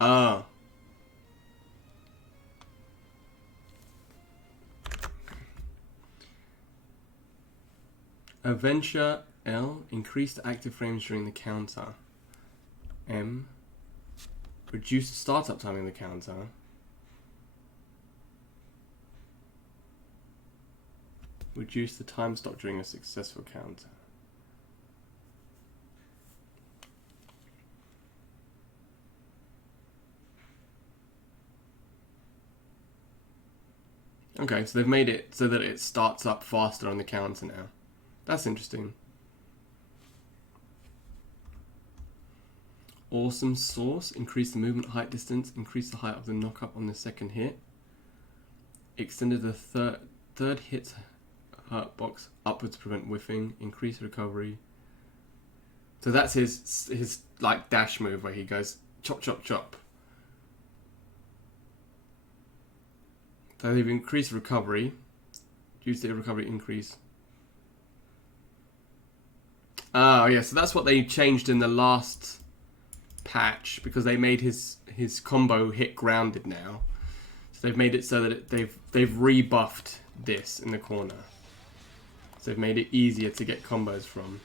Ah. Adventure L. Increase the active frames during the counter. M. Reduce the startup timing of the counter. Reduce the time stop during a successful counter. Okay, so they've made it so that it starts up faster on the counter now. That's interesting. Awesome Source. Increase the movement height distance. Increase the height of the knock-up on the second hit. Extended the third hit hurt box upwards to prevent whiffing. Increase recovery. So that's his like dash move where he goes chop chop chop. So they've increased recovery. Use the recovery increase. Oh yeah, so that's what they changed in the last patch, because they made his combo hit grounded now. So they've made it so that they've rebuffed this in the corner. So they've made it easier to get combos from.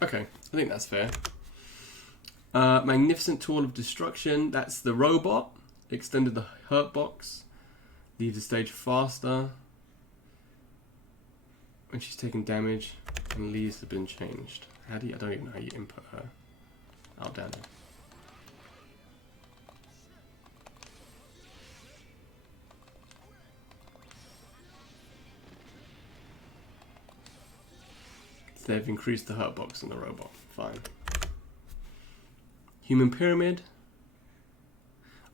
Okay, I think that's fair. Magnificent Tool of Destruction. That's the robot. Extended the hurt box. Leaves the stage faster when she's taking damage, and leaves have been changed. How do you? I don't even know how you input her. Oh, damn it. So they've increased the hurt box on the robot. Fine. Human Pyramid.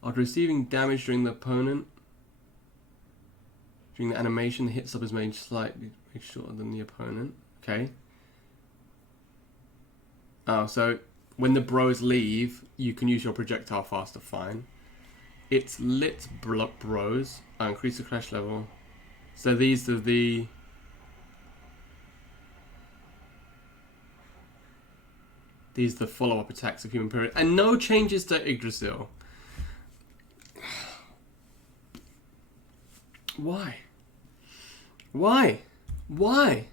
After receiving damage during the opponent, during the animation, the hit stop is made slightly shorter than the opponent. Okay. Oh, so when the bros leave, you can use your projectile faster. Fine. It's lit bros. Increase the crash level. So these are the... These are the follow-up attacks of Human Pyramid. And no changes to Yggdrasil. Why? Why? Why?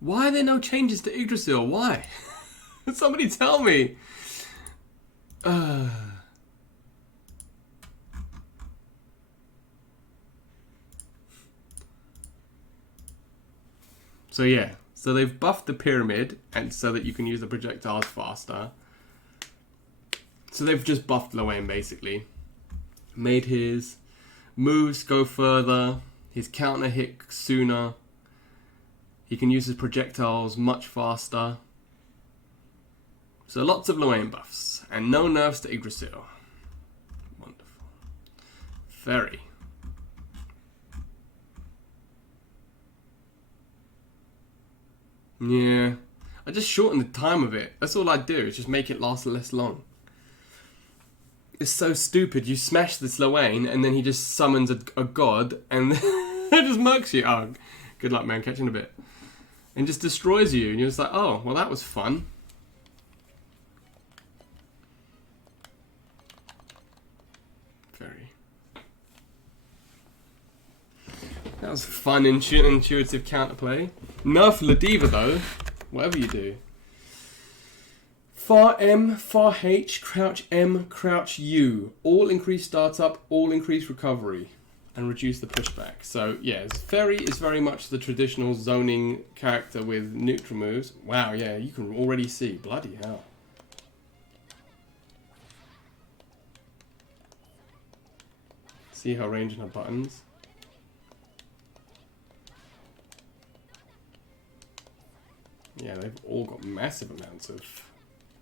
Why are there no changes to Yggdrasil? Why? Somebody tell me. So yeah. So they've buffed the pyramid, and so that you can use the projectiles faster. So they've just buffed LOWAIN basically. Made his moves go further, his counter hit sooner. He can use his projectiles much faster. So lots of LOWAIN buffs, and no nerfs to Yggdrasil. Wonderful. Very. Yeah, I just shorten the time of it. That's all I do, is just make it last less long. It's so stupid. You smash this LOWAIN and then he just summons a god and it just murks you. Oh, good luck, man, catching a bit. And just destroys you. And you're just like, oh, well, that was fun. Very. That was fun, intuitive counterplay. Nerf Ladiva though, whatever you do. Far M, far H, crouch M, crouch U. All increase startup, all increase recovery, and reduce the pushback. So yeah, Fairy is very much the traditional zoning character with neutral moves. Wow, yeah, you can already see. Bloody hell. See her range and her buttons. Yeah, they've all got massive amounts of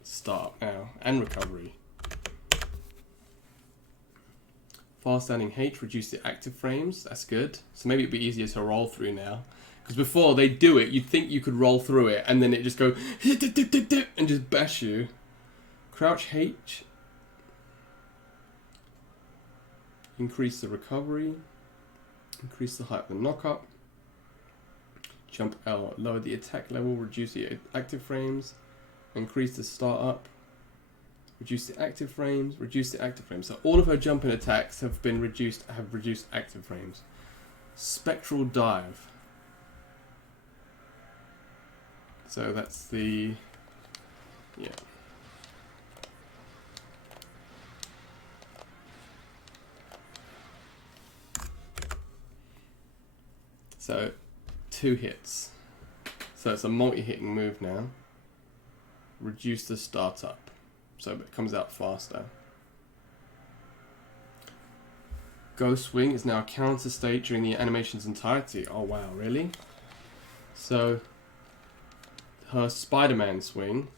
start now, and recovery. Fast standing H, reduce the active frames, that's good. So maybe it'd be easier to roll through now. Because before they do it, you'd think you could roll through it, and then it just go, and just bash you. Crouch H. Increase the recovery. Increase the height of the knock-up. Jump L. Lower the attack level. Reduce the active frames. Increase the start-up. Reduce the active frames. Reduce the active frames. So all of her jumping attacks have been reduced. Have reduced active frames. Spectral dive. So that's the... yeah. So 2 hits. So it's a multi-hitting move now. Reduce the startup. So it comes out faster. Ghost Swing is now a counter state during the animation's entirety. Oh wow, really? So her Spider-Man swing,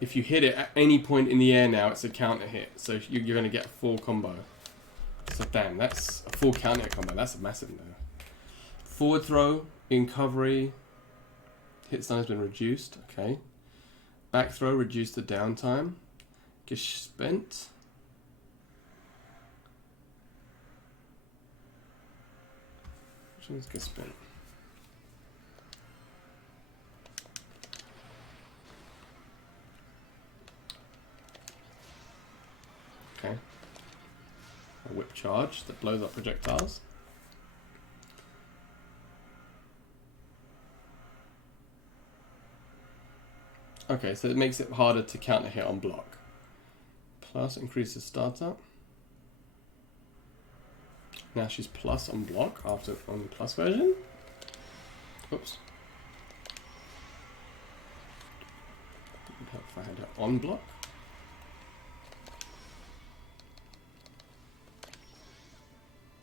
if you hit it at any point in the air now, it's a counter hit. So you're going to get a full combo. So damn, that's a full counter hit combo. That's a massive nerf. Forward throw, in recovery, hit stun has been reduced. Okay. Back throw, reduce the downtime. Gespent. Which one's Gespent? Okay. A whip charge that blows up projectiles. Okay, so it makes it harder to counter hit on block. Plus increases startup. Now she's plus on block after on the plus version. Oops. If I had her on block.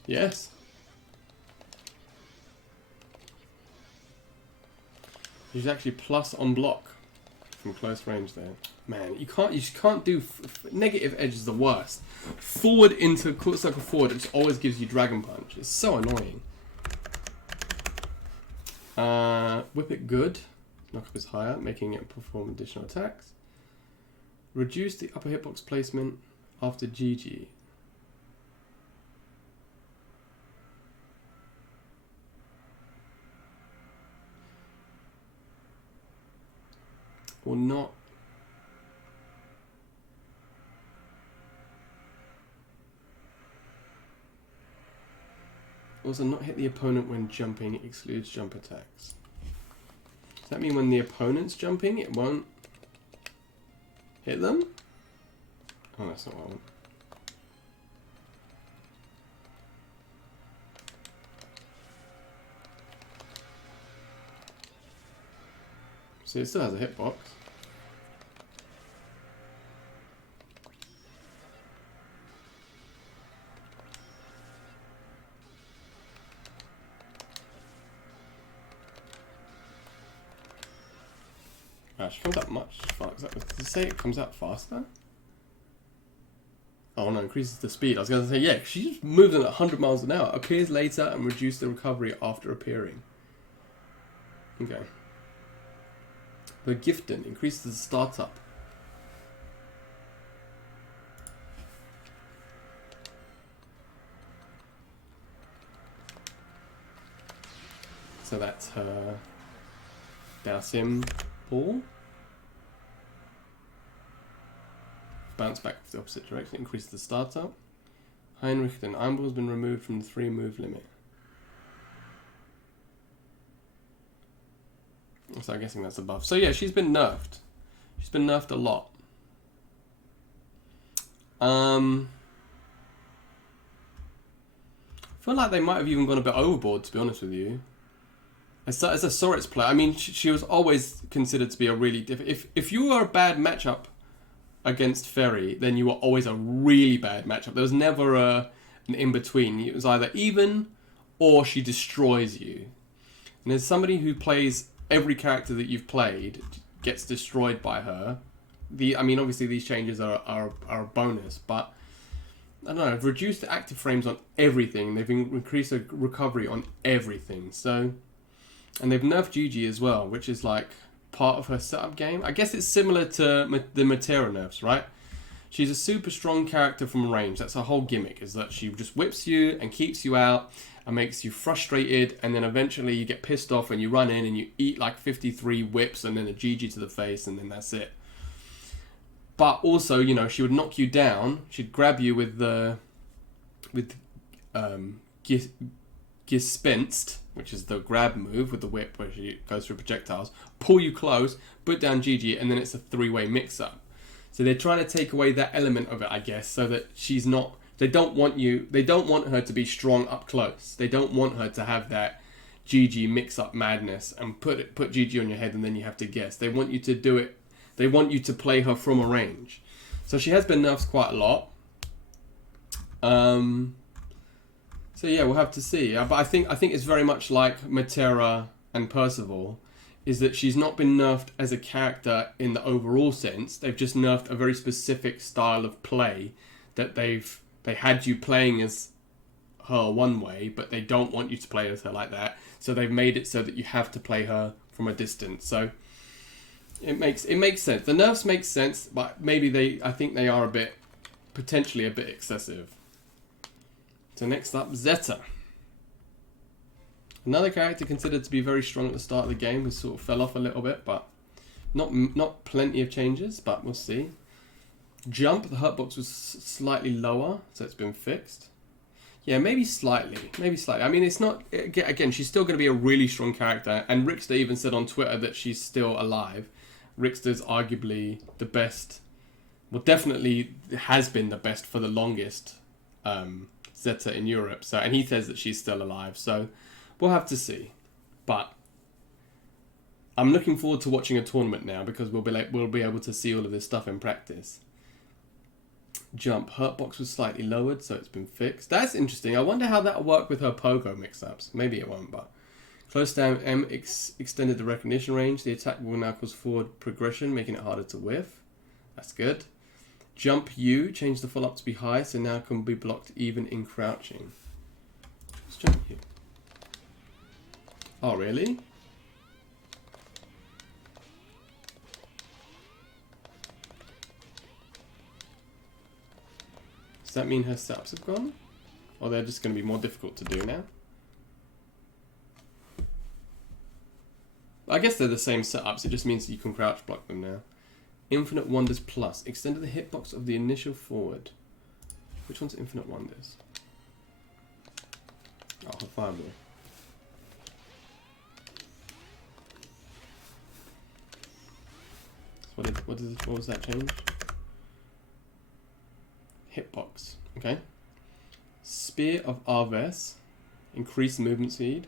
Yes. She's actually plus on block from close range there. Man, you just can't do negative edge is the worst. Forward into quarter circle forward, it just always gives you dragon punch. It's so annoying. Whip it good. Knock up is higher, making it perform additional attacks. Reduce the upper hitbox placement after GG. Or not. Also, not hit the opponent when jumping excludes jump attacks. Does that mean when the opponent's jumping, it won't hit them? Oh, that's not what I want. So it still has a hitbox. She comes out much faster. Did you say it comes out faster? Oh no, increases the speed. I was going to say, yeah, she just moves at 100 miles an hour. Appears later and reduces the recovery after appearing. Okay. The Gifton increases the startup. So that's her Dalsim ball. Bounce back to the opposite direction, increase the startup. Heinrich and Einball has been removed from the 3 move limit. So I'm guessing that's a buff. So yeah, she's been nerfed. She's been nerfed a lot. I feel like they might have even gone a bit overboard, to be honest with you. As a SORIZ player, I mean, she was always considered to be a really if you were a bad matchup against Ferry, then you were always a really bad matchup. There was never an in-between. It was either even or she destroys you. And as somebody who plays every character that you've played gets destroyed by her, I mean, obviously these changes are a bonus, but I don't know, I've reduced the active frames on everything. They've increased the recovery on everything. So, and they've nerfed Gigi as well, which is like part of her setup game. I guess it's similar to the Matera nerfs, right? she's a super strong character from range. That's her whole gimmick, is that she just whips you and keeps you out and makes you frustrated, and then eventually you get pissed off and you run in and you eat like 53 whips and then a GG to the face, and then that's it. But also, you know, she would knock you down. She'd grab you with Gespenst, which is the grab move with the whip where she goes through projectiles, pull you close, put down GG, and then it's a three-way mix-up. So they're trying to take away that element of it, I guess, so that she's not... They don't want her to be strong up close. They don't want her to have that GG mix-up madness and put GG on your head and then you have to guess. They want you to do it. They want you to play her from a range. So she has been nerfed quite a lot. So yeah, we'll have to see. But I think it's very much like Matera and Percival, is that she's not been nerfed as a character in the overall sense. They've just nerfed a very specific style of play that they had you playing as her one way, but they don't want you to play as her like that. So they've made it so that you have to play her from a distance. So it makes sense. The nerfs make sense, but maybe I think they are potentially a bit excessive. So next up, ZETA. Another character considered to be very strong at the start of the game, who sort of fell off a little bit, but not plenty of changes, but we'll see. Jump, the hurt box was slightly lower, so it's been fixed. Yeah, maybe slightly. I mean, it's not... Again, she's still going to be a really strong character, and Rickster even said on Twitter that she's still alive. Rickster's arguably the best... Well, definitely has been the best for the longest ZETA in Europe. So, and he says that she's still alive, so we'll have to see. But I'm looking forward to watching a tournament now, because we'll be able to see all of this stuff in practice. Jump, hurt box was slightly lowered, so it's been fixed. That's interesting. I wonder how that'll work with her pogo mix-ups. Maybe it won't, but... Close down M extended the recognition range. The attack will now cause forward progression, making it harder to whiff. That's good. Jump U, change the follow-up to be high, so now can be blocked even in crouching. Let's jump U. Oh, really? Does that mean her setups have gone? Or they're just going to be more difficult to do now? I guess they're the same setups, it just means you can crouch block them now. Infinite Wonders Plus. Extended the hitbox of the initial forward. Which one's Infinite Wonders? Oh, her fireball. What was that change? Hitbox. Okay. Spear of Arves. Increase movement speed.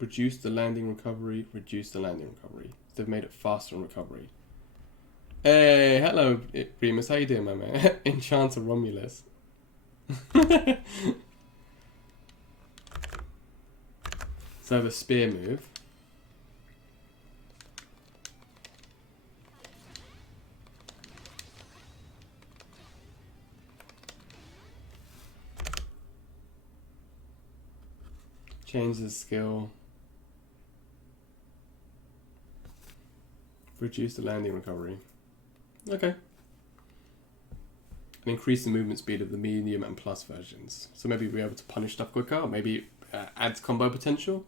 Reduce the landing recovery. Reduce the landing recovery. They've made it faster on recovery. Hey, hello, Remus. How you doing, my man? Enchanter Romulus. So the spear move. Change the skill. Reduce the landing recovery. Okay. And increase the movement speed of the medium and plus versions. So maybe we'll be able to punish stuff quicker, or maybe adds combo potential.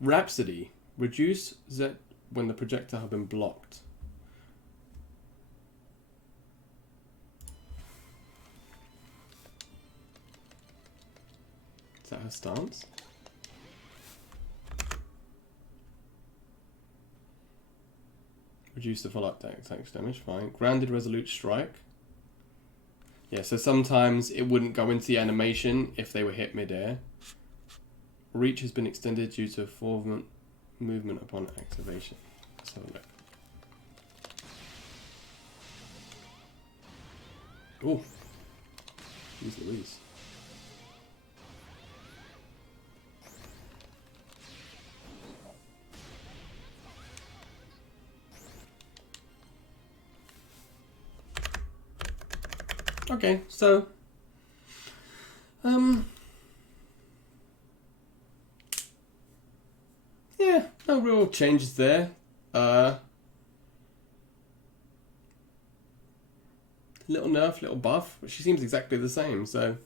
Rhapsody. Reduce Z when the projectile have been blocked. Is that her stance? Reduce the follow-up attack damage, fine. Grounded Resolute Strike. Yeah, so sometimes it wouldn't go into the animation if they were hit mid-air. Reach has been extended due to forward movement upon activation. Let's have a look. Ooh. Jeez Louise. Okay, so yeah, no real changes there. little nerf, little buff, but she seems exactly the same. So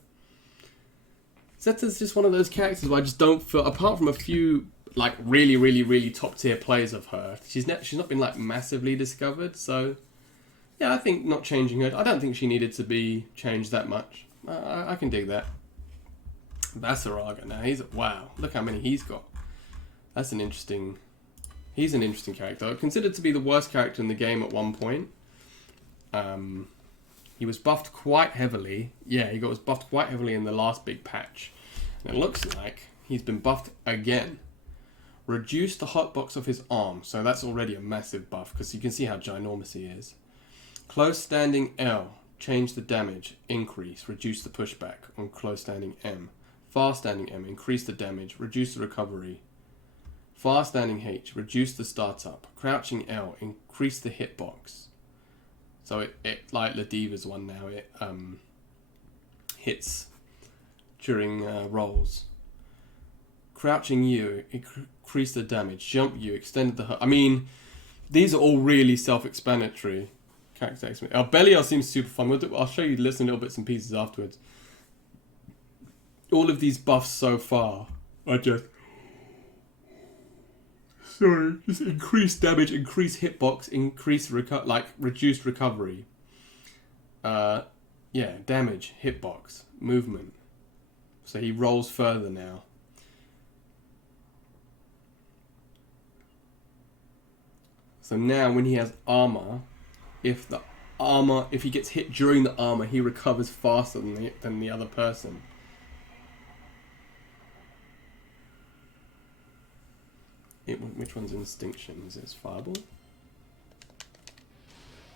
ZETA's just one of those characters where I just don't feel, apart from a few like really top tier plays of her, she's not been like massively discovered. So yeah, I think not changing her, I don't think she needed to be changed that much. I can dig that. VASERAGA now, wow, look how many he's got. He's an interesting character. Considered to be the worst character in the game at one point. He was buffed quite heavily. Yeah, he was buffed quite heavily in the last big patch. And it looks like he's been buffed again. Reduce the hotbox of his arm. So that's already a massive buff, because you can see how ginormous he is. Close standing L. Change the damage. Increase. Reduce the pushback on close standing M. Fast standing M. Increase the damage. Reduce the recovery. Fast standing H. Reduce the startup. Crouching L. Increase the hitbox. So it like Ladiva's one now, it hits during rolls. Crouching U, increase the damage. Jump U, extended the... I mean, these are all really self-explanatory characteristics. Belial seems super fun. I'll show you little bits and pieces afterwards. All of these buffs so far are just... Sorry, just increased damage, increased hitbox, increased reduced recovery. Yeah, damage, hitbox, movement. So he rolls further now. So now when he has armor, if he gets hit during the armor, he recovers faster than the other person. Which one's Instinction? Is it Fireball?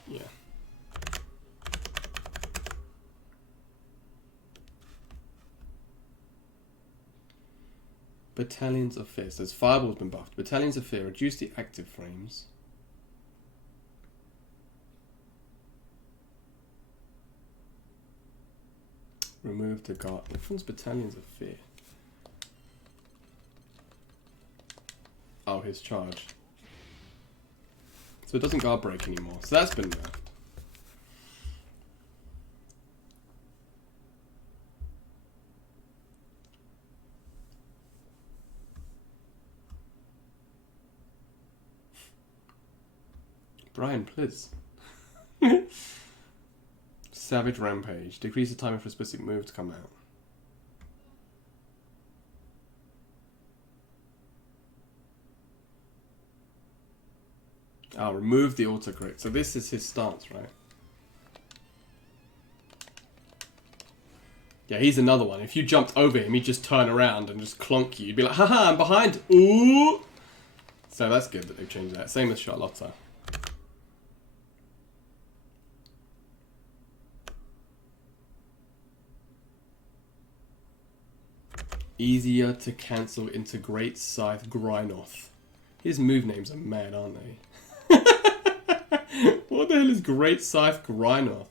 Yeah. Battalions of Fear. So Fireball's been buffed. Battalions of Fear. Reduce the active frames. Remove the guard. Which one's Battalions of Fear? Oh, his charge. So it doesn't guard break anymore. So that's been nerfed. Brian, please. Savage Rampage. Decrease the time for a specific move to come out. I'll remove the autocorrect. So this is his stance, right? Yeah, he's another one. If you jumped over him, he'd just turn around and just clonk you. You'd be like, haha, I'm behind. Ooh! So that's good that they've changed that. Same with Charlotta. Easier to cancel into Great Scythe Grynoth. His move names are mad, aren't they? What the hell is Great Scythe Grynoth?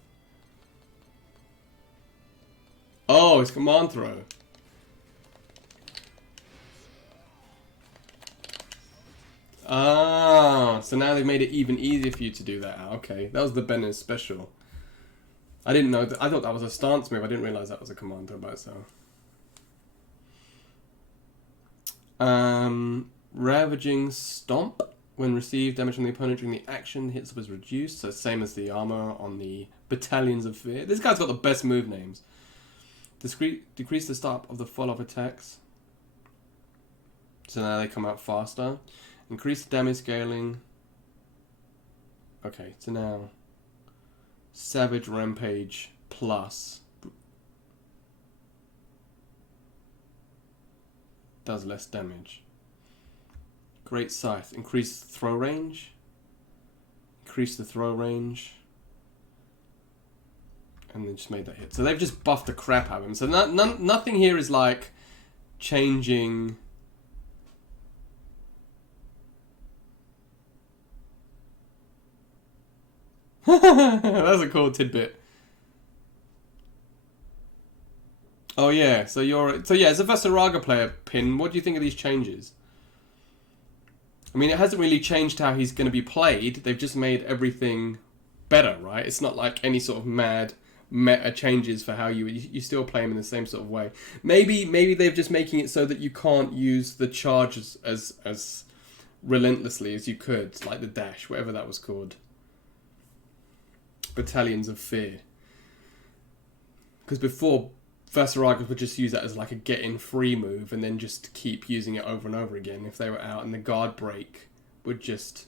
Oh, it's command throw. Ah, so now they've made it even easier for you to do that. Okay, that was the Benner's special. I didn't know that. I thought that was a stance move. I didn't realize that was a command throw by itself. Ravaging Stomp. When received damage from the opponent during the action, hits was reduced. So same as the armor on the Battalions of Fear. This guy's got the best move names. Decrease the start of the follow-up attacks. So now they come out faster. Increase the damage scaling. Okay, so now Savage Rampage plus does less damage. Great Scythe. Increase throw range. Increase the throw range. And they just made that hit. So they've just buffed the crap out of him. So nothing here is like changing. That's a cool tidbit. Oh yeah, so as a VASERAGA player, Pin, what do you think of these changes? I mean, it hasn't really changed how he's going to be played. They've just made everything better, right? It's not like any sort of mad meta changes for how you still play him in the same sort of way. Maybe they're just making it so that you can't use the charge as relentlessly as you could, like the dash, whatever that was called. Battalions of Fear. Because before, VASERAGA would just use that as like a get-in-free move and then just keep using it over and over again if they were out, and the guard break would just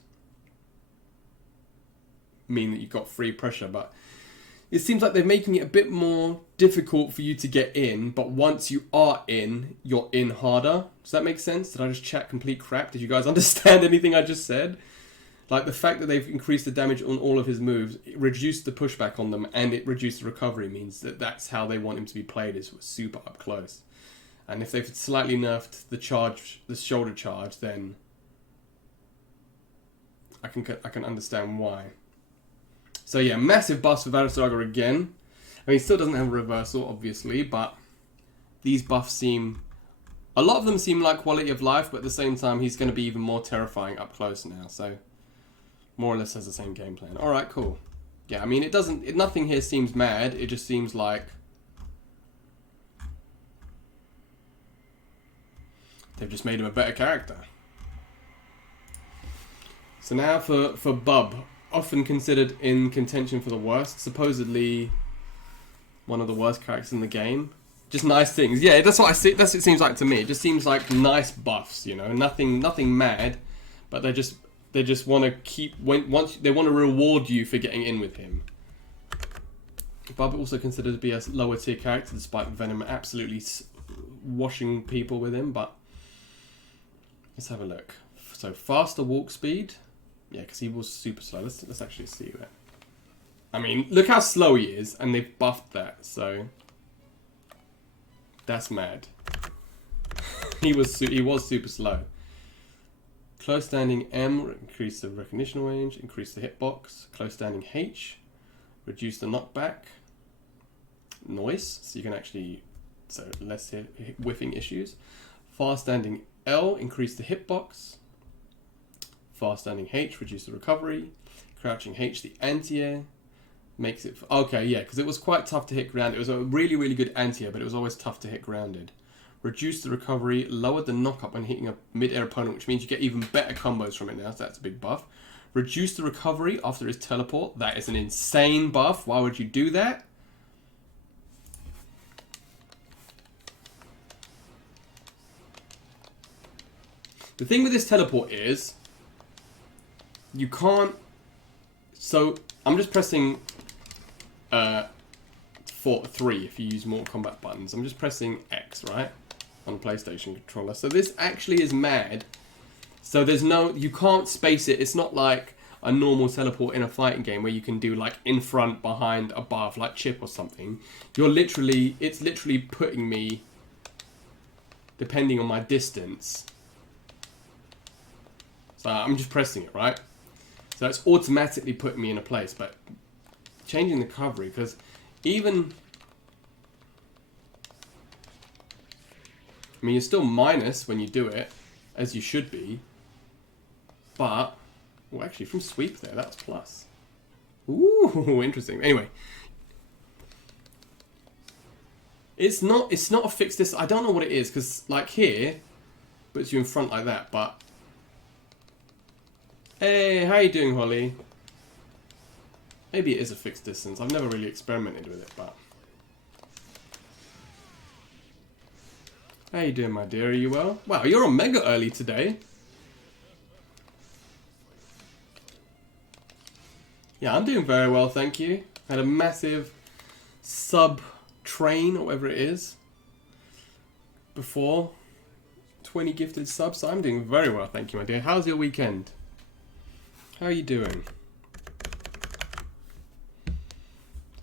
mean that you got free pressure. But it seems like they're making it a bit more difficult for you to get in, but once you are in, you're in harder. Does that make sense? Did I just chat complete crap? Did you guys understand anything I just said? Like, the fact that they've increased the damage on all of his moves, it reduced the pushback on them, and it reduced the recovery, means that that's how they want him to be played, is super up close. And if they've slightly nerfed the shoulder charge, then I can understand why. So yeah, massive buffs for VASERAGA again. I mean, he still doesn't have a reversal, obviously, but these buffs a lot of them seem like quality of life, but at the same time, he's going to be even more terrifying up close now, so more or less has the same game plan. Alright, cool. Yeah, I mean, nothing here seems mad, it just seems like they've just made him a better character. So now for Bub, often considered in contention for the worst, supposedly one of the worst characters in the game. Just nice things. Yeah, that's what I see. That's what it seems like to me. It just seems like nice buffs, you know, nothing mad, but they just want to they want to reward you for getting in with him. Bub also considered to be a lower tier character, despite Venom absolutely washing people with him. But let's have a look. So faster walk speed. Yeah, because he was super slow. Let's actually see that. I mean, look how slow he is, and they've buffed that, so that's mad. he was super slow. Close standing M, increase the recognition range, increase the hitbox. Close standing H, reduce the knockback. Noise, so you can actually, less whiffing issues. Fast standing L, increase the hitbox. Fast standing H, reduce the recovery. Crouching H, the anti-air. Makes it... Okay, yeah, because it was quite tough to hit grounded. It was a really, really good anti-air, but it was always tough to hit grounded. Reduce the recovery. Lowered the knock-up when hitting a mid-air opponent, which means you get even better combos from it now, so that's a big buff. Reduce the recovery after his teleport. That is an insane buff. Why would you do that? The thing with this teleport is you can't... So, I'm just pressing 3 if you use Mortal Kombat buttons. I'm just pressing X, right? On the PlayStation controller. So this actually is mad. So there's no... You can't space it. It's not like a normal teleport in a fighting game where you can do like in front, behind, above, like Chip or something. You're literally... It's literally putting me, depending on my distance. So I'm just pressing it, right? So it's automatically putting me in a place, but changing the recovery, because even... I mean, you're still minus when you do it, as you should be, but... Well, actually, from sweep there, that's plus. Ooh, interesting. Anyway. It's not a fixed distance. I don't know what it is, because, like, here, puts you in front like that, but... Hey, how you doing, Holly? Maybe it is a fixed distance. I've never really experimented with it, but... How you doing, my dear? Are you well? Wow, you're on mega early today. Yeah, I'm doing very well, thank you. Had a massive sub train, or whatever it is, before. 20 gifted subs, so I'm doing very well, thank you, my dear. How's your weekend? How are you doing?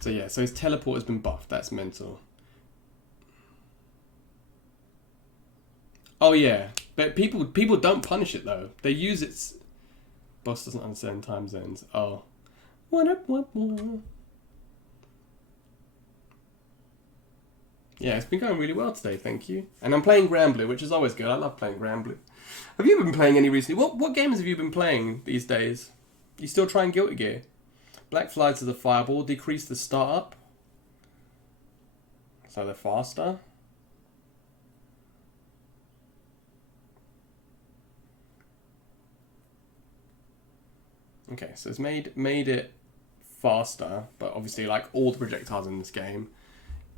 So yeah, so his teleport has been buffed. That's mental. Oh yeah, but people don't punish it though. They use its... Boss doesn't understand time zones. Oh. What up, what? Yeah, it's been going really well today, thank you. And I'm playing Granblue, which is always good. I love playing Granblue. Have you been playing any recently? What games have you been playing these days? You still trying Guilty Gear? Black flies to the fireball, decrease the startup. So they're faster. Okay, so it's made it faster, but obviously like all the projectiles in this game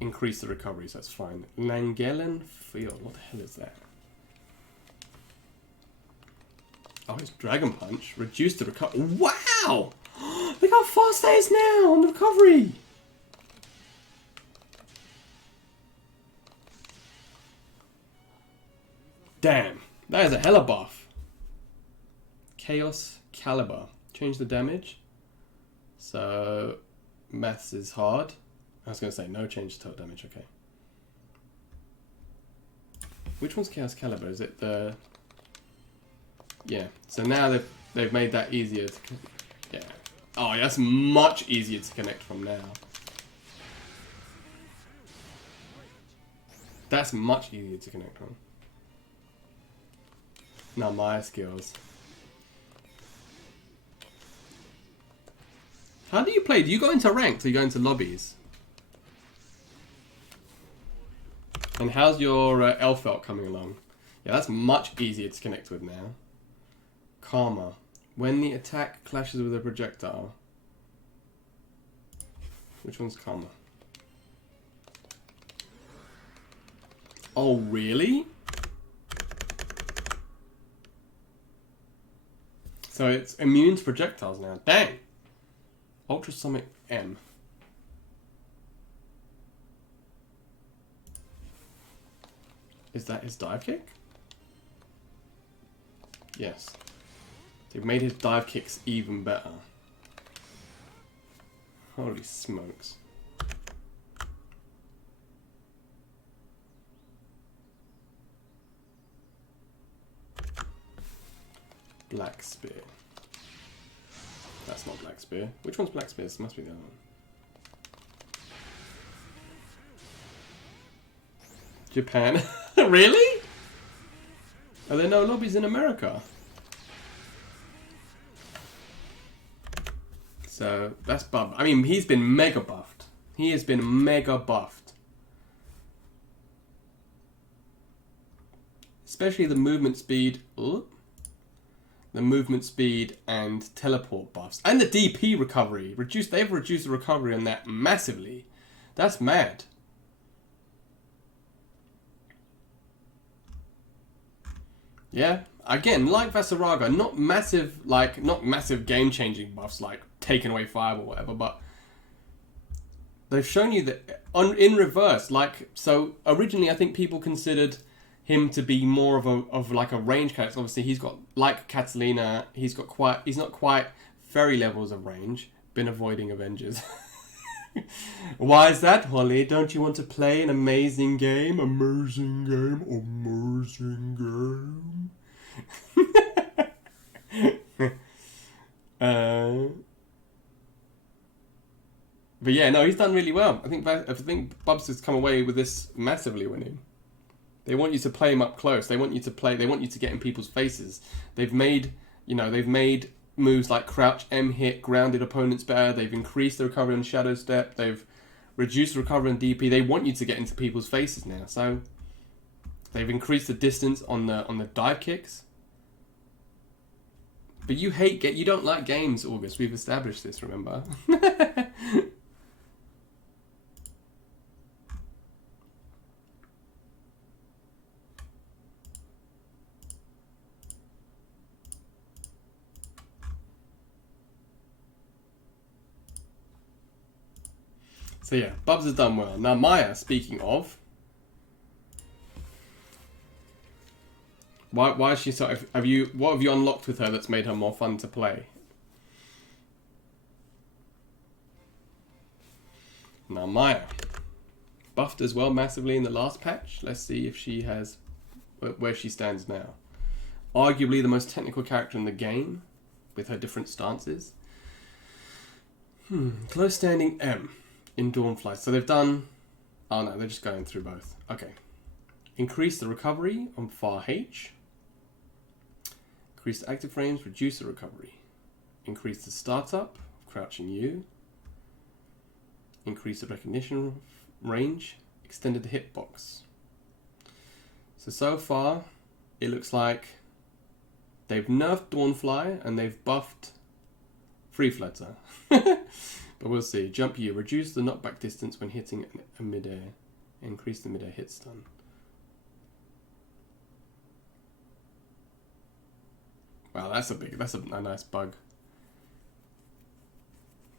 increase the recovery, so that's fine. Langellen Field, what the hell is that? Oh, it's Dragon Punch. Reduce the recovery. Wow! Look how fast that is now on the recovery! Damn, that is a hella buff. Chaos Caliber. Change the damage. So, maths is hard. I was going to say no change to total damage, okay. Which one's Chaos Caliber? Is it the... Yeah, so now they've made that easier to... Yeah. Oh, that's much easier to connect from now. That's much easier to connect from. Now my skills. How do you play? Do you go into ranked or you go into lobbies? And how's your Elfelt coming along? Yeah, that's much easier to connect with now. Karma. When the attack clashes with a projectile. Which one's Karma? Oh, really? So it's immune to projectiles now. Dang! Ultrasonic M. Is that his dive kick? Yes. They've made his dive kicks even better. Holy smokes. Black Spear. That's not Black Spear. Which one's Black Spear? This must be the other one. Japan. Really? Are there no lobbies in America? So that's buff. I mean, he's been mega buffed. He has been mega buffed. Especially the movement speed. Ooh. The movement speed and teleport buffs. And the DP recovery. They've reduced the recovery on that massively. That's mad. Yeah. Again, like VASERAGA, not massive game-changing buffs like taking away fire or whatever, but they've shown you that in reverse, like, so originally I think people considered him to be more of like a range character. Obviously he's got, like Catalina, he's not quite fairy levels of range. Been avoiding Avengers. Why is that, Holly? Don't you want to play an amazing game? Amazing game, amazing game. But yeah, no, he's done really well. I think Bubs has come away with this massively winning. They want you to play him up close. They want you to get in people's faces. They've made moves like crouch, M hit, grounded opponents better. They've increased the recovery on Shadow Step. They've reduced the recovery on DP. They want you to get into people's faces now. So they've increased the distance on the dive kicks. But you don't like games, August. We've established this, remember? So yeah, Bubs has done well. Now Maya, speaking of, why is she so? What have you unlocked with her that's made her more fun to play? Now Maya, buffed as well massively in the last patch. Let's see if she has where she stands now. Arguably the most technical character in the game, with her different stances. Close standing M. In Dawnfly. So they've done... Oh no, they're just going through both. Okay. Increase the recovery on far H. Increase the active frames, reduce the recovery. Increase the startup of crouching U. Increased the recognition range. Extended the hitbox. So far, it looks like they've nerfed Dawnfly and they've buffed Free Flutter. But we'll see. Jump U. Reduce the knockback distance when hitting a midair. Increase the midair hit stun. Wow, that's a nice bug.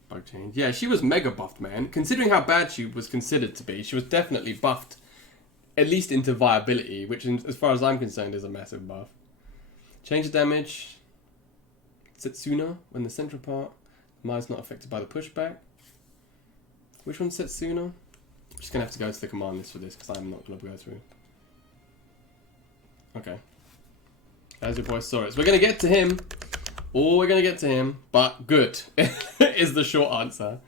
Bug change. Yeah, she was mega buffed, man. Considering how bad she was considered to be, she was definitely buffed, at least into viability, which, as far as I'm concerned, is a massive buff. Change the damage. Setsuna, when the central part. Mai's not affected by the pushback. Which one's Setsuna? I'm just going to have to go to the command list for this, because I'm not going to go through. Okay. There's your boy SORIZ. We're going to get to him. Oh, we're going to get to him. But good is the short answer.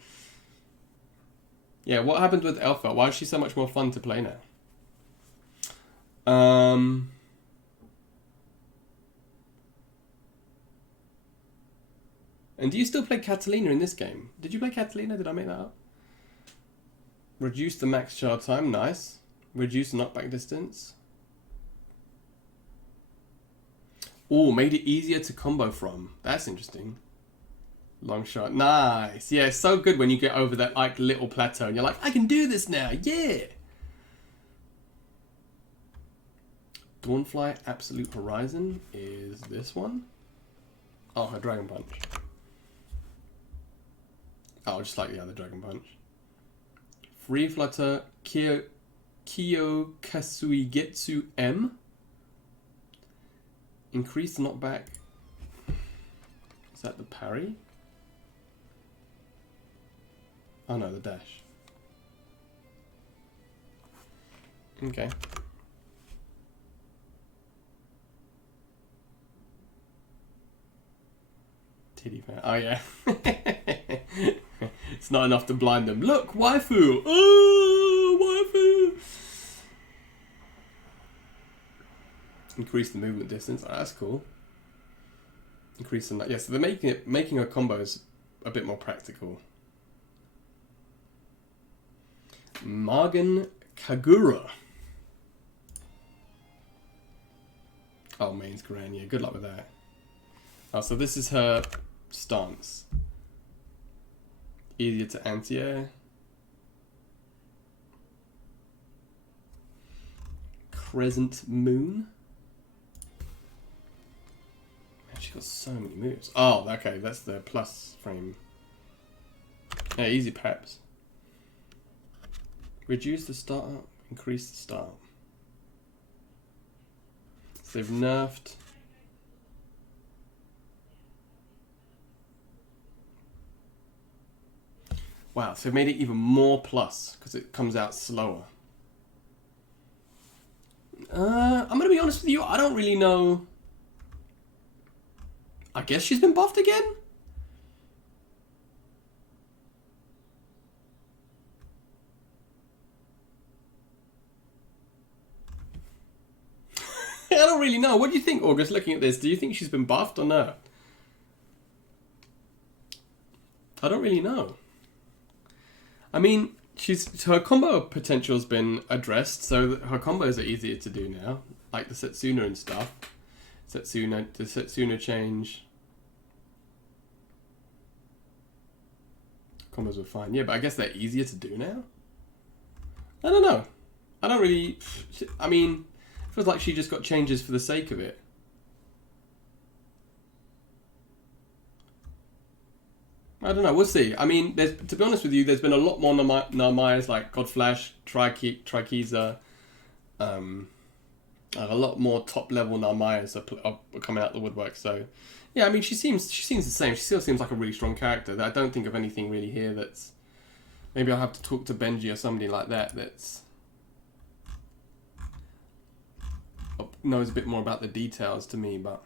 Yeah, what happened with Alpha? Why is she so much more fun to play now? And do you still play Catalina in this game? Did you play Catalina? Did I make that up? Reduce the max charge time. Nice. Reduce the knockback distance. Oh, made it easier to combo from. That's interesting. Long shot. Nice. Yeah, it's so good when you get over that like little plateau and you're like, I can do this now. Yeah. Dawnfly Absolute Horizon is this one. Oh, her Dragon Punch. Oh, just like the other Dragon Punch. Free Flutter Kiyokasuigetsu M. Increase the knockback. Is that the parry? Oh no, the dash. Okay. Titty fan. Oh yeah. It's not enough to blind them. Look, waifu! Oh, waifu! Increase the movement distance. Oh, that's cool. Increase the... Yeah, so they're making her combos a bit more practical. Magen Kagura. Oh, main's Gran. Yeah, good luck with that. Oh, so this is her stance. Easier to anti-air. Crescent Moon. Man, she got so many moves. Oh, okay, that's the plus frame. Yeah, easy perhaps. Reduce the startup, increase the start. So they've nerfed. Wow, so they've made it even more plus because it comes out slower. I'm going to be honest with you, I don't really know. I guess she's been buffed again? I don't really know. What do you think, August, looking at this? Do you think she's been buffed or no? I don't really know. I mean, her combo potential has been addressed, so her combos are easier to do now, like the Setsuna and stuff. The Setsuna change. Combos were fine. Yeah, but I guess they're easier to do now? I don't know. I don't really... I mean, it feels like she just got changes for the sake of it. I don't know. We'll see. I mean, to be honest with you, there's been a lot more Narmayas like Godflash, Trikiza, a lot more top level Narmayas are coming out the woodwork. So, yeah, I mean, she seems the same. She still seems like a really strong character. I don't think of anything really here that's... Maybe I'll have to talk to Benji or somebody like that that's... knows a bit more about the details to me, but...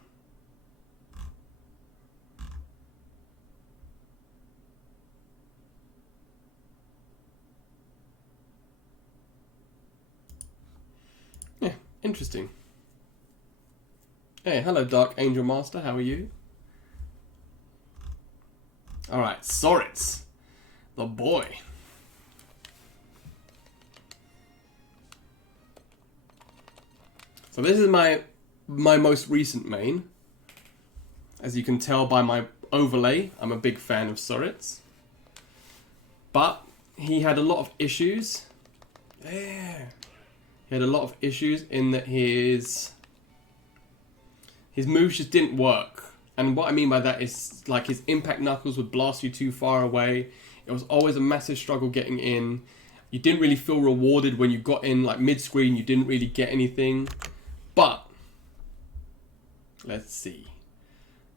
Yeah, interesting. Hey, hello Dark Angel Master, how are you? Alright, SORIZ. The boy. So this is my most recent main. As you can tell by my overlay, I'm a big fan of SORIZ. But he had a lot of issues. Yeah. He had a lot of issues in that his moves just didn't work. And what I mean by that is like his impact knuckles would blast you too far away. It was always a massive struggle getting in. You didn't really feel rewarded when you got in like mid-screen. You didn't really get anything. But let's see.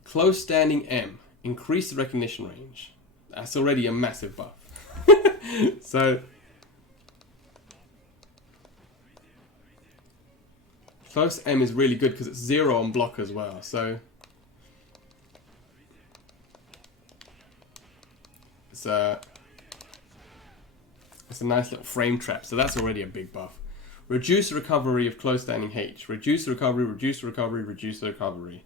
Close standing M. Increase the recognition range. That's already a massive buff. So close M is really good because it's 0 on block as well. So it's a nice little frame trap. So that's already a big buff. Reduce the recovery of close standing H. Reduce the recovery, reduce the recovery, reduce the recovery.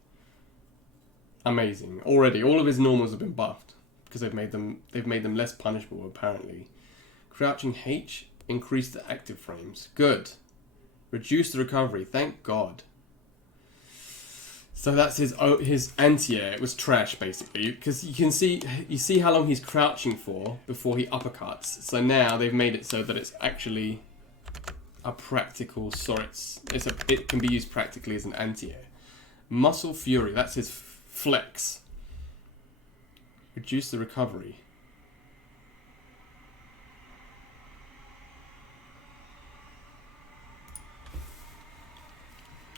Amazing. Already, all of his normals have been buffed because they've made them less punishable apparently. Crouching H, increase the active frames. Good. Reduce the recovery. Thank God. So that's his anti-air. It was trash basically because you see how long he's crouching for before he uppercuts. So now they've made it so that it's actually a practical SORIZ. It can be used practically as an anti-air. Muscle Fury. That's his flex. Reduce the recovery.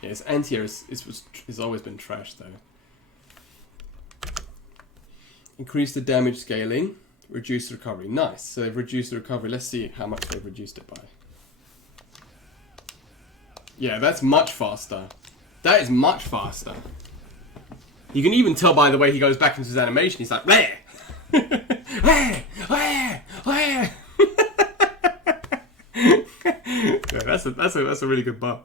Yeah, his anti-air has always been trash though. Increase the damage scaling. Reduce the recovery. Nice. So they've reduced the recovery. Let's see how much they've reduced it by. Yeah, that's much faster. That is much faster. You can even tell by the way he goes back into his animation. He's like, where? Where? Yeah, that's a really good buff.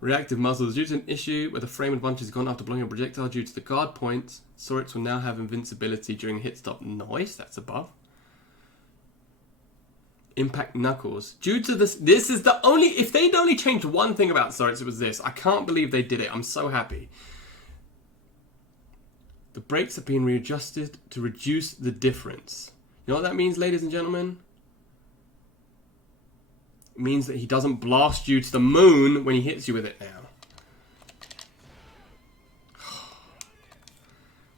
Reactive muscles. Due to an issue where the frame advantage has gone after blowing a projectile due to the guard points, SORIZ will now have invincibility during a hit stop. Nice, that's a buff. Impact knuckles. Due to this is the only... If they'd only changed one thing about SORIZ, it was this. I can't believe they did it. I'm so happy. The brakes have been readjusted to reduce the difference. You know what that means, ladies and gentlemen? It means that he doesn't blast you to the moon when he hits you with it now.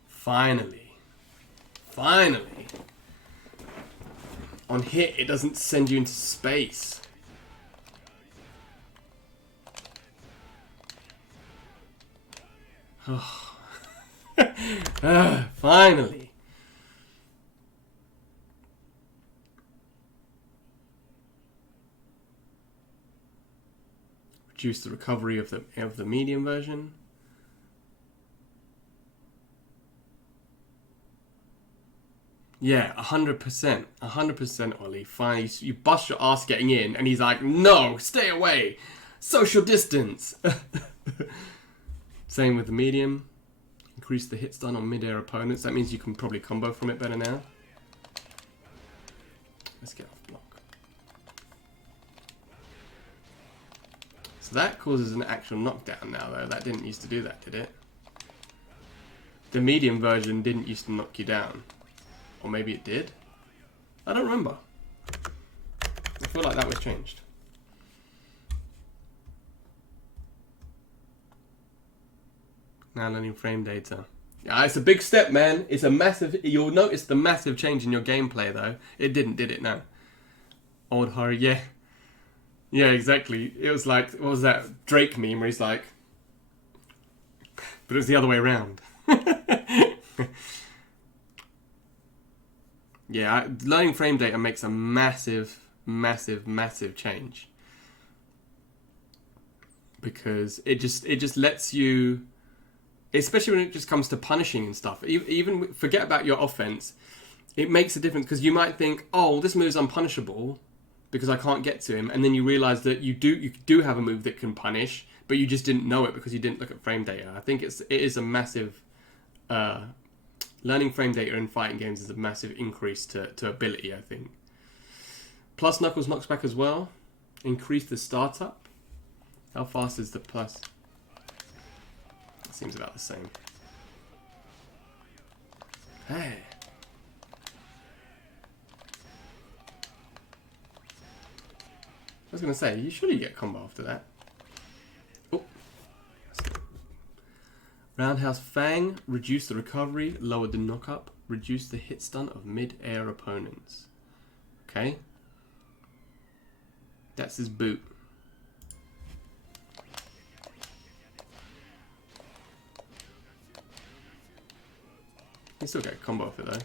Finally. Finally. On hit, it doesn't send you into space. Finally. Reduce the recovery of the medium version. Yeah, 100%. 100%, Ollie. Finally, you bust your ass getting in, and he's like, no, stay away. Social distance. Same with the medium. Increase the hit stun on mid-air opponents. That means you can probably combo from it better now. Let's get off block. So that causes an actual knockdown now, though. That didn't used to do that, did it? The medium version didn't used to knock you down. Or maybe it did? I don't remember. I feel like that was changed. Now learning frame data. Yeah, it's a big step, man. It's a massive... You'll notice the massive change in your gameplay, though. It didn't, did it? No. Old Hurry, yeah. Yeah, exactly. It was like... What was that Drake meme where he's like... But it was the other way around. Yeah, learning frame data makes a massive, massive, massive change. Because it just lets you... Especially when it just comes to punishing and stuff. Even forget about your offense. It makes a difference because you might think, oh, this move's unpunishable because I can't get to him. And then you realize that you do have a move that can punish, but you just didn't know it because you didn't look at frame data. I think it is a massive Learning frame data in fighting games is a massive increase to ability, I think. Plus Knuckles knocks back as well. Increase the startup. How fast is the plus? It seems about the same. Hey. I was going to say, you surely get combo after that. Oh. Roundhouse Fang. Reduce the recovery. Lower the knock-up. Reduce the hit stun of mid-air opponents. Okay. That's his boot. You still get a combo off it though.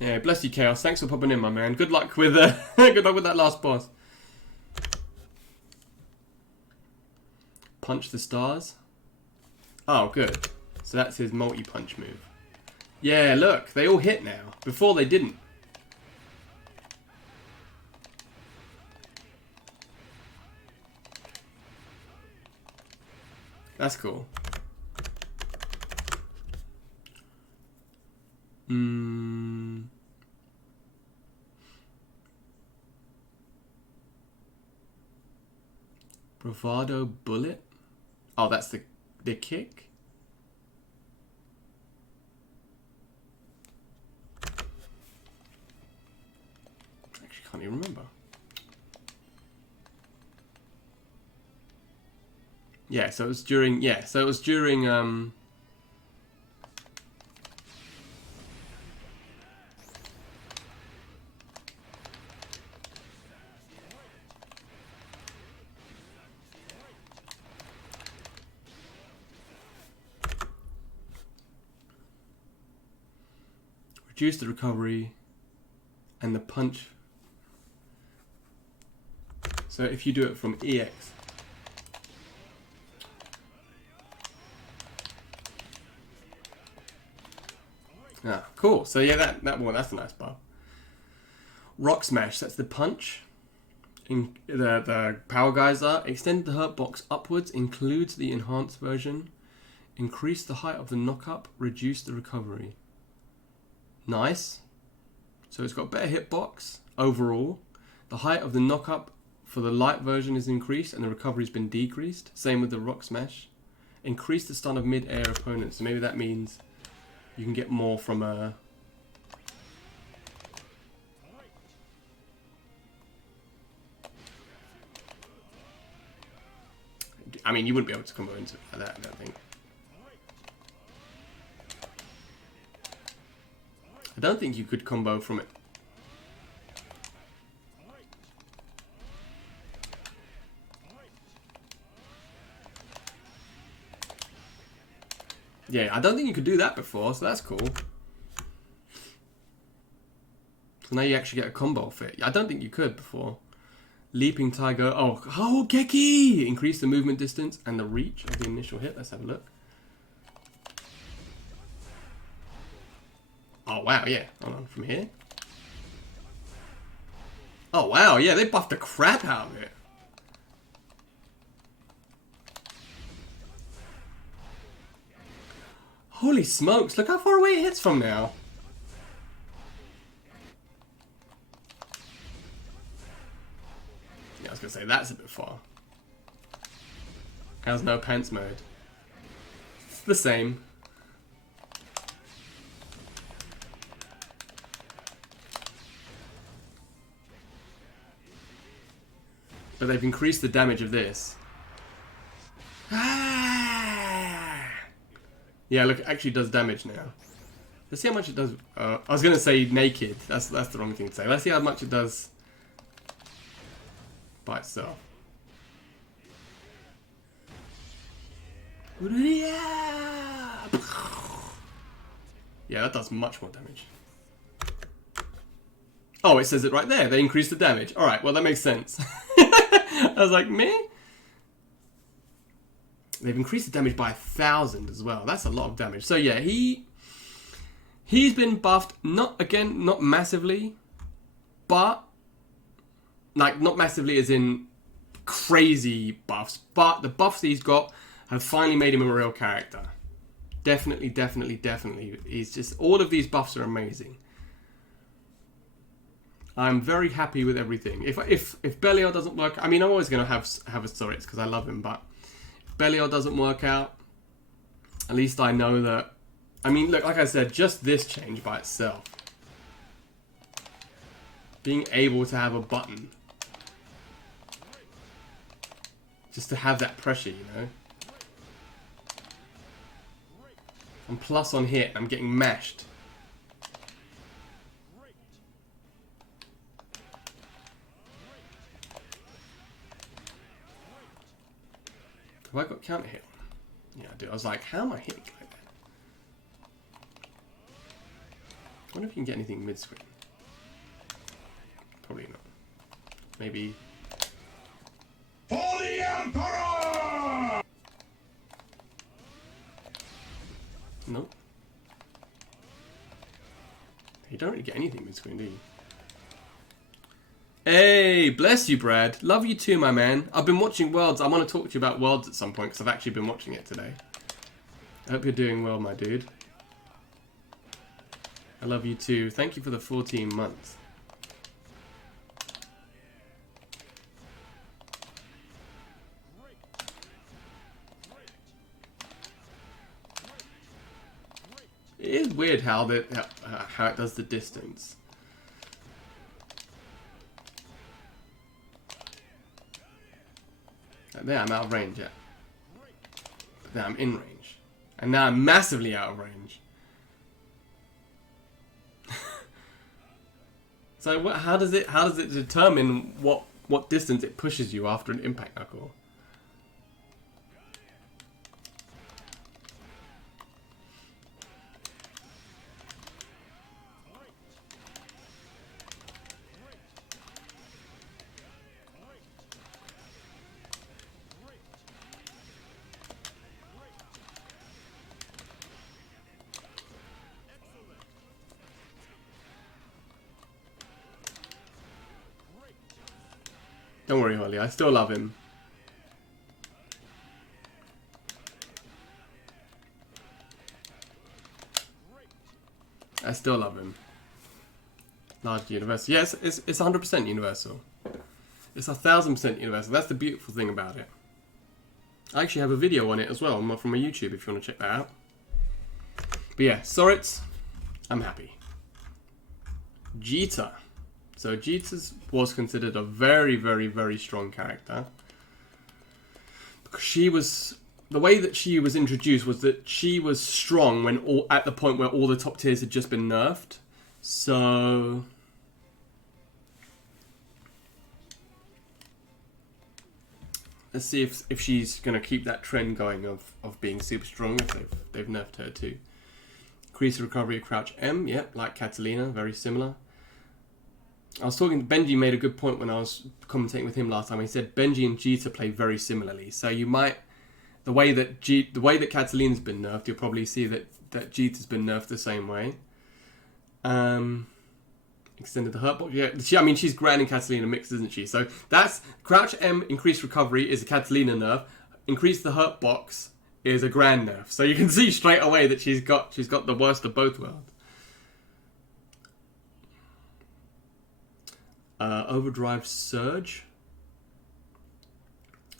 Yeah, bless you, Chaos. Thanks for popping in, my man. Good luck with good luck with that last boss. Punch the stars. Oh, good. So that's his multi-punch move. Yeah, look, they all hit now. Before they didn't. That's cool. Bravado bullet? Oh, that's the kick? Actually, can't even remember. Yeah, so it was during reduce the recovery and the punch. So if you do it from EX. Ah, cool. So yeah, that's a nice buff. Rock Smash, that's the punch. In the Power Geyser, extend the hurt box upwards, includes the enhanced version. Increase the height of the knock-up, reduce the recovery. Nice. So it's got better hitbox overall. The height of the knock-up for the light version is increased and the recovery's been decreased. Same with the Rock Smash. Increase the stun of mid-air opponents. So maybe that means you can get more from a... I mean, you wouldn't be able to combo into it like that, I don't think. I don't think you could combo from it. Yeah, I don't think you could do that before, so that's cool. So now you actually get a combo off it. I don't think you could before. Leaping Tiger. Oh, Geki! Increase the movement distance and the reach of the initial hit. Let's have a look. Oh, wow, yeah. Hold on, from here. Oh, wow, yeah, they buffed the crap out of it. Holy smokes, look how far away it hits from now. Yeah, I was going to say, that's a bit far. How's no pants mode? It's the same. But they've increased the damage of this. Yeah, look, it actually does damage now. Let's see how much it does. I was going to say naked. That's the wrong thing to say. Let's see how much it does by itself. Yeah, that does much more damage. Oh, it says it right there. They increased the damage. Alright, well, that makes sense. I was like, me? They've increased the damage by 1,000 as well. That's a lot of damage. So yeah, he's been buffed, not massively, but like not massively as in crazy buffs, but the buffs that he's got have finally made him a real character. Definitely, definitely, definitely. He's just, all of these buffs are amazing. I'm very happy with everything. If Belial doesn't work, I mean, I'm always going to have a SORIZ because I love him, but if Belial doesn't work out, at least I know that, I mean, look, like I said, just this change by itself. Being able to have a button. Just to have that pressure, you know. I'm plus on hit, I'm getting mashed. Have I got counter hit? Yeah, I do. I was like, how am I hitting like that? I wonder if you can get anything mid-screen. Probably not. Maybe. For the Emperor! Nope. You don't really get anything mid-screen, do you? Hey, bless you, Brad. Love you too, my man. I've been watching Worlds. I want to talk to you about Worlds at some point because I've actually been watching it today. I hope you're doing well, my dude. I love you too. Thank you for the 14 months. It is weird how it does the distance. There, I'm out of range yet. But then I'm in range. And now I'm massively out of range. So how does it determine what distance it pushes you after an impact knuckle? Don't worry, Holly. I still love him. I still love him. Large universal. Yes, it's 100% universal. It's 1000% universal. That's the beautiful thing about it. I actually have a video on it as well from my YouTube if you want to check that out. But yeah, SORIZ, I'm happy. ZETA. So ZETA was considered a very, very, very strong character. Because she was, the way that she was introduced was that she was strong when at the point where all the top tiers had just been nerfed. So let's see if she's going to keep that trend going of being super strong if they've nerfed her too. Increase recovery of crouch M, yep, like Catalina, very similar. I was talking, Benji made a good point when I was commentating with him last time. He said Benji and ZETA play very similarly. So you might, the way that Catalina's been nerfed, you'll probably see that ZETA's been nerfed the same way. Extended the hurt box. Yeah, I mean, she's Gran and Catalina mixed, isn't she? So that's crouch M, increased recovery is a Catalina nerf. Increase the hurt box is a Gran nerf. So you can see straight away that she's got the worst of both worlds. Overdrive Surge.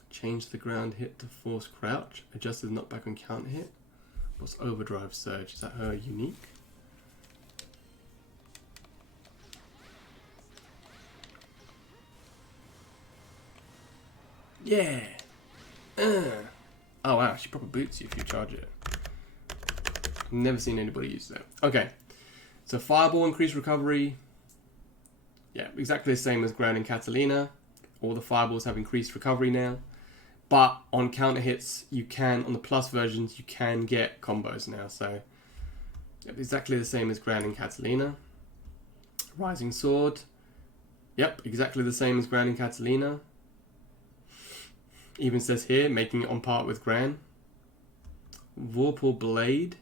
Change the ground hit to force crouch. Adjusted knockback on counter hit. What's Overdrive Surge? Is that her unique? Yeah. Oh wow, she probably boots you if you charge it. Never seen anybody use that. Okay. So Fireball, increased recovery. Yeah, exactly the same as Gran and Catalina. All the fireballs have increased recovery now. But on counter hits, you can, on the plus versions, you can get combos now. So, yep, exactly the same as Gran and Catalina. Rising Sword. Yep, exactly the same as Gran and Catalina. Even says here, making it on par with Gran. Vorpal Blade.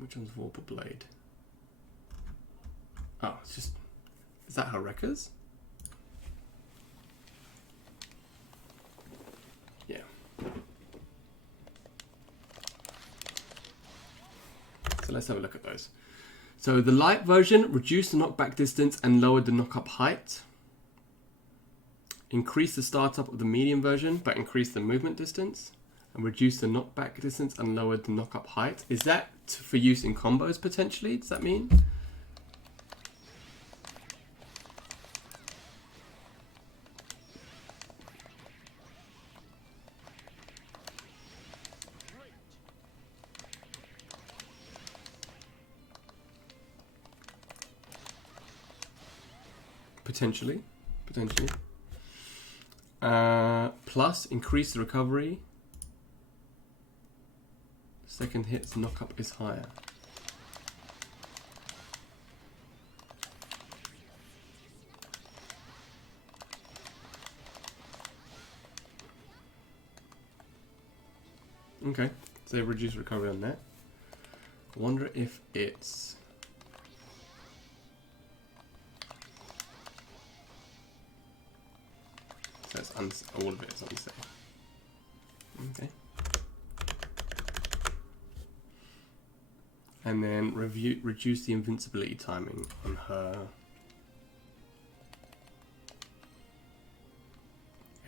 Which one's Vorpal Blade? Oh, it's just... Is that her wreckers? Yeah. So let's have a look at those. So the light version reduced the knockback distance and lowered the knock-up height. Increased the startup of the medium version, but increased the movement distance. And reduced the knockback distance and lowered the knock-up height. Is that for use in combos potentially? Does that mean? Potentially. Plus, increase the recovery. Second hit's knock-up is higher. Okay, so they've reduced recovery on that. I wonder if it's... So it's all of it is unsafe. Okay. And then reduce the invincibility timing on her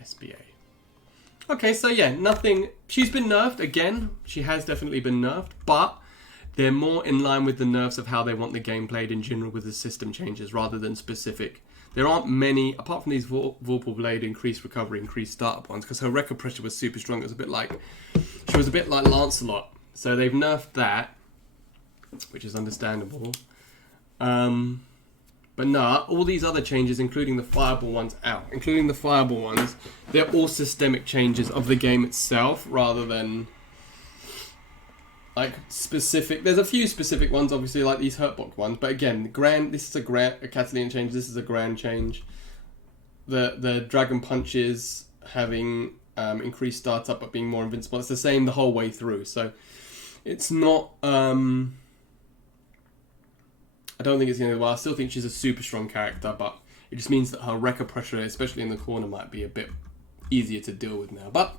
SBA. Okay, so yeah, nothing. She's been nerfed again. She has definitely been nerfed, but they're more in line with the nerfs of how they want the game played in general with the system changes rather than specific. There aren't many, apart from these Vorpal Blade increased recovery, increased startup ones, because her record pressure was super strong. It was a bit like, she was a bit like Lancelot. So they've nerfed that, which is understandable. But nah, all these other changes, including the fireball ones, they're all systemic changes of the game itself rather than like specific. There's a few specific ones, obviously, like these Hurtbox ones. But again, this is a Catalina change. This is a grand change. The Dragon Punches having increased startup but being more invincible. It's the same the whole way through. So it's not... I don't think it's going to go well. I still think she's a super strong character, but it just means that her record pressure, especially in the corner, might be a bit easier to deal with now. But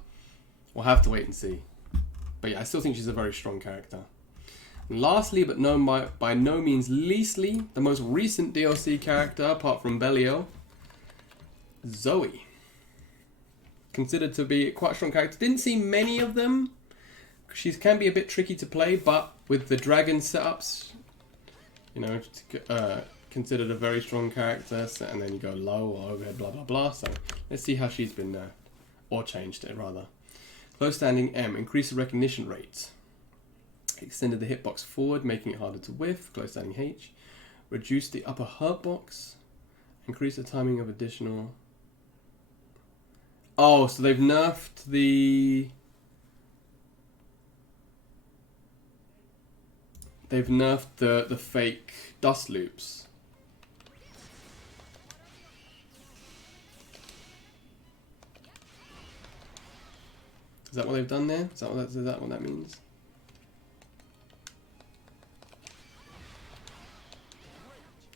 we'll have to wait and see. But yeah, I still think she's a very strong character. And lastly, but by no means leastly, the most recent DLC character, apart from Belial, ZOOEY. Considered to be quite a strong character. Didn't see many of them. She can be a bit tricky to play, but with the dragon setups, you know, considered a very strong character, and then you go low or overhead, blah blah blah. So let's see how she's been or changed it rather. Low standing M, increase the recognition rate. Extended the hitbox forward, making it harder to whiff. Close standing H, reduce the upper hurtbox. Increase the timing of additional. Oh, so they've nerfed the. They've nerfed the fake dust loops. Is that what they've done there? Is that what that means?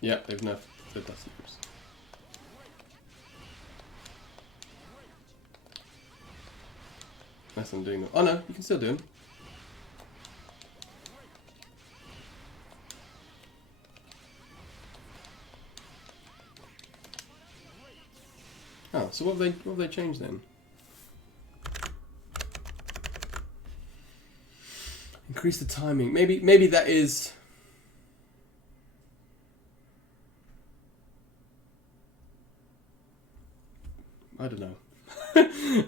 Yeah, they've nerfed the dust loops. That's what I'm doing. Oh no, you can still do them. Oh, so what have they changed then? Increase the timing. Maybe that is. I don't know.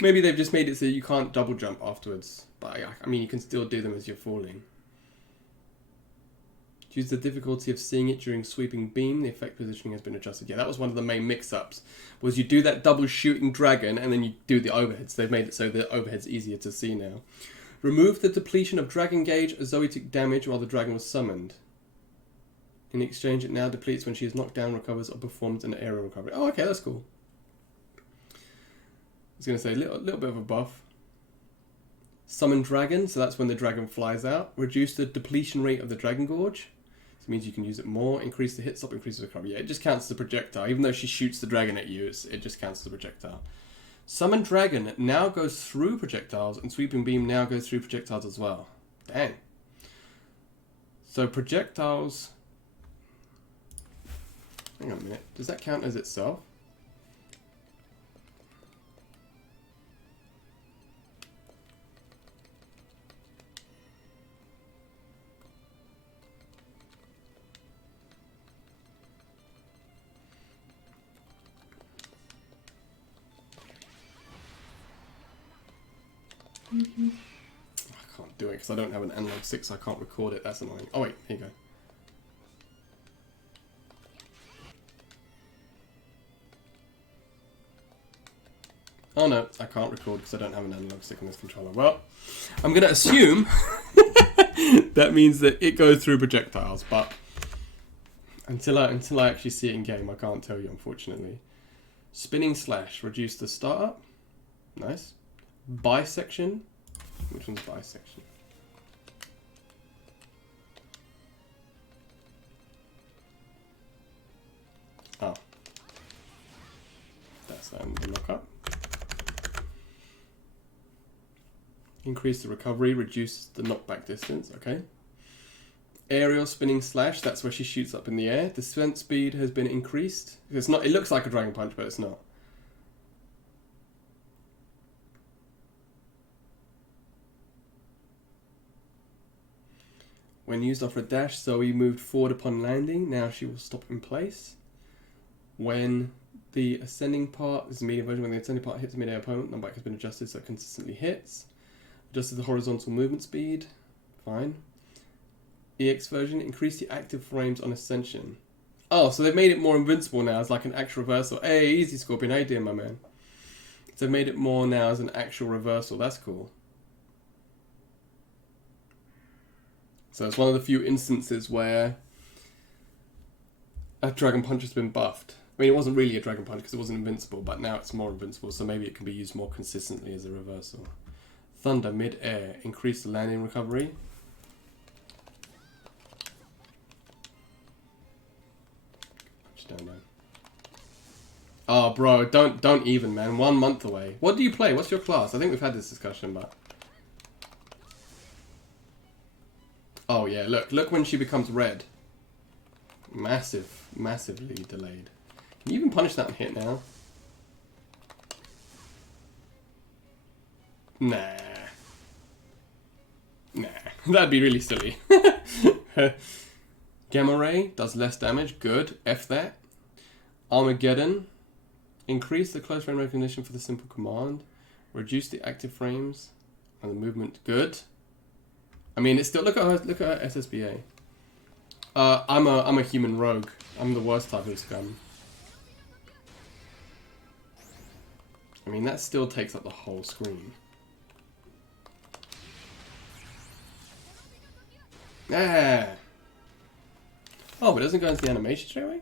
Maybe they've just made it so you can't double jump afterwards. But I mean, you can still do them as you're falling. Use the difficulty of seeing it during sweeping beam. The effect positioning has been adjusted. Yeah, that was one of the main mix-ups. Was you do that double shooting dragon and then you do the overheads. They've made it so the overhead's easier to see now. Remove the depletion of dragon gauge. ZOOEY took damage while the dragon was summoned. In exchange, it now depletes when she is knocked down, recovers, or performs an aerial recovery. Oh, okay, that's cool. I was going to say a little bit of a buff. Summon dragon, so that's when the dragon flies out. Reduce the depletion rate of the dragon gorge. It means you can use it more, increase the hit stop, increase the recovery. Yeah, it just counts as a projectile. Even though she shoots the dragon at you, it just counts as a projectile. Summon Dragon now goes through projectiles, and Sweeping Beam now goes through projectiles as well. Dang. So projectiles... Hang on a minute. Does that count as itself? I can't do it because I don't have an analog 6, so I can't record it. That's annoying. Oh wait, here you go. Oh no, I can't record because I don't have an analog stick on this controller. Well, I'm going to assume that means that it goes through projectiles, but until I actually see it in game, I can't tell you, unfortunately. Spinning Slash, reduce the startup. Nice. Bisection. Which one's bisection? Oh. That's the lockup. Increase the recovery, reduce the knockback distance, okay. Aerial Spinning Slash, that's where she shoots up in the air. The sprint speed has been increased. It's not, it looks like a Dragon Punch, but it's not. When used after a dash, Zoe moved forward upon landing. Now she will stop in place. When the ascending part, this is the medium version, when the ascending part hits a mid-air opponent, knockback has been adjusted so it consistently hits. Adjusted the horizontal movement speed. Fine. EX version, increase the active frames on ascension. Oh, so they've made it more invincible now as like an actual reversal. Hey, easy Scorpion, how you doing, my man? So they've made it more now as an actual reversal. That's cool. So it's one of the few instances where a Dragon Punch has been buffed. I mean, it wasn't really a Dragon Punch because it wasn't invincible, but now it's more invincible, so maybe it can be used more consistently as a reversal. Thunder, mid-air, increase the landing recovery. Down there. Oh, bro, don't even, man. 1 month away. What do you play? What's your class? I think we've had this discussion, but... Oh, yeah, look when she becomes red. Massively delayed. Can you even punish that and hit now? Nah. That'd be really silly. Gamma Ray does less damage. Good. F that. Armageddon. Increase the close range recognition for the simple command. Reduce the active frames and the movement. Good. I mean, it's still look at her SSBA. I'm a human rogue. I'm the worst type of scum. I mean, that still takes up the whole screen. Ah. Oh, but it doesn't go into the animation straight away?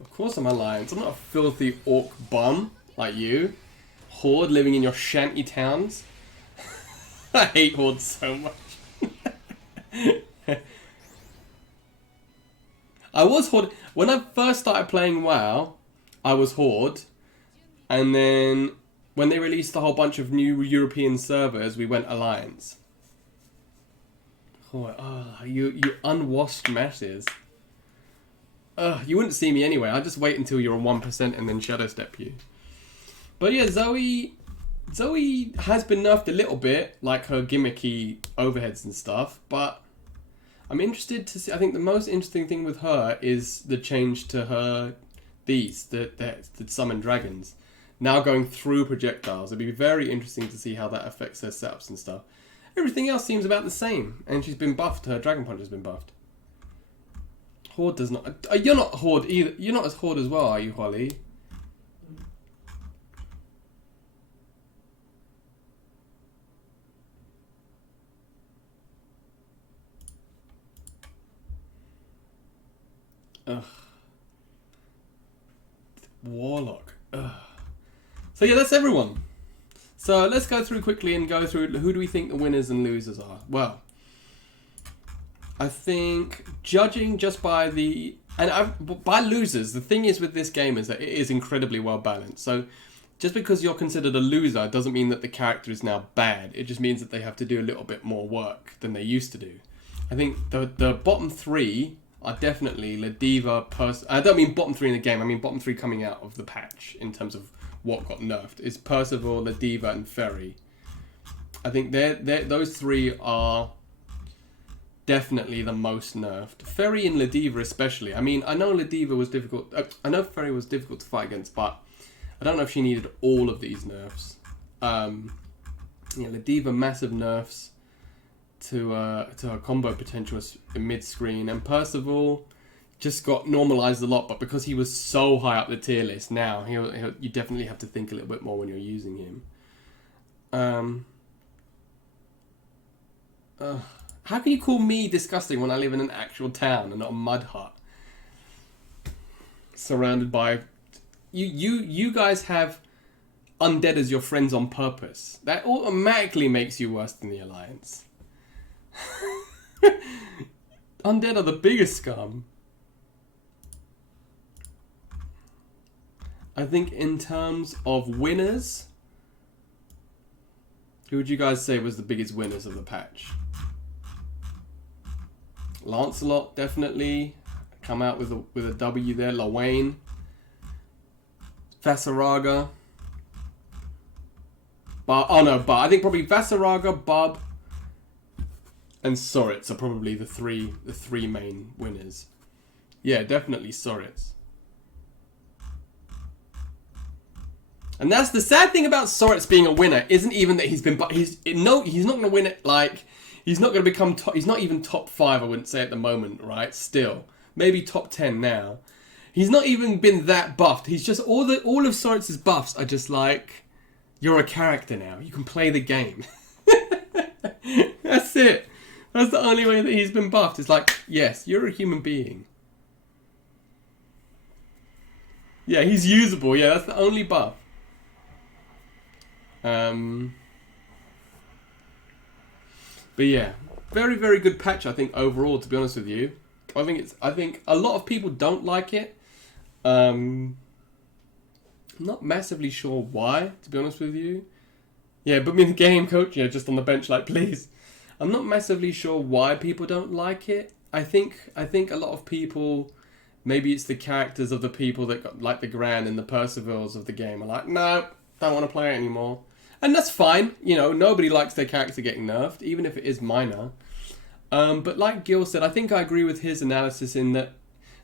Of course I'm a lion. I'm not a filthy orc bum like you. Horde living in your shanty towns. I hate Horde so much. I was Horde. When I first started playing WoW, I was Horde. And then when they released a whole bunch of new European servers, we went Alliance. Oh, you unwashed masses. You wouldn't see me anyway. I'd just wait until you're on 1% and then shadow step you. But yeah, Zoe has been nerfed a little bit, like her gimmicky overheads and stuff, but I'm interested to see. I think the most interesting thing with her is the change to her the summon dragons. Now going through projectiles. It'd be very interesting to see how that affects her setups and stuff. Everything else seems about the same, and she's been buffed. Her Dragon Punch has been buffed. Horde does not. You're not Horde either. You're not as Horde as well, are you, Holly? Ugh. Warlock. Ugh. So yeah, that's everyone. So let's go through quickly and go through who do we think the winners and losers are. Well, I think judging just by by losers, the thing is with this game is that it is incredibly well balanced. So just because you're considered a loser doesn't mean that the character is now bad. It just means that they have to do a little bit more work than they used to do. I think the bottom three are definitely Ladiva, I don't mean bottom three in the game, I mean bottom three coming out of the patch in terms of what got nerfed. Is Percival, Ladiva and Ferry. I think those three are definitely the most nerfed. Ferry and Ladiva especially. I mean, I know Ladiva was difficult, I know Ferry was difficult to fight against, but I don't know if she needed all of these nerfs. Yeah, Ladiva, massive nerfs to her combo potential mid-screen, and Percival just got normalized a lot, but because he was so high up the tier list now, you definitely have to think a little bit more when you're using him. How can you call me disgusting when I live in an actual town and not a mud hut? Surrounded by... You guys have undead as your friends on purpose. That automatically makes you worse than the Alliance. Undead are the biggest scum. I think in terms of winners, who would you guys say was the biggest winners of the patch? Lancelot definitely come out with a W there. LOWAIN, Vaseraga, but I think probably Vaseraga, Bub, and SORIZ are probably the three main winners. Yeah, definitely SORIZ. And that's the sad thing about SORIZ being a winner, isn't even that he's not going to win it. Like, he's not going to become top. He's not even top 5. I wouldn't say at the moment, right? Still, maybe top 10 now. He's not even been that buffed. He's just all of SORIZ's buffs are just like, you're a character now. You can play the game. That's it. That's the only way that he's been buffed. It's like, yes, you're a human being. Yeah, he's usable. Yeah, that's the only buff. But yeah, very, very good patch, I think, overall, to be honest with you. I think a lot of people don't like it. I'm not massively sure why, to be honest with you. Yeah, put me in the game, coach. Yeah, just on the bench, like, please. I'm not massively sure why people don't like it. I think a lot of people, maybe it's the characters of the people that got, like the Gran and the Percivals of the game, are like, no, don't want to play it anymore. And that's fine. You know, nobody likes their character getting nerfed, even if it is minor. But like Gil said, I think I agree with his analysis in that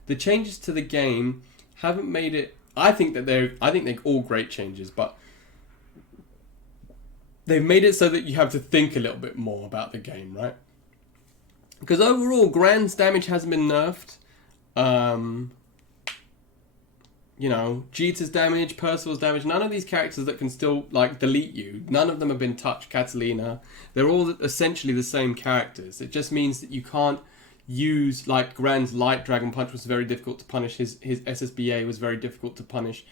the changes to the game haven't made it... I think they're all great changes, but they've made it so that you have to think a little bit more about the game, right? Because overall, Gran's damage hasn't been nerfed. You know, Jeeta's damage, Percival's damage, none of these characters that can still, like, delete you, none of them have been touched. Catalina, they're all essentially the same characters. It just means that you can't use, like, Gran's Light Dragon Punch was very difficult to punish, his SSBA was very difficult to punish.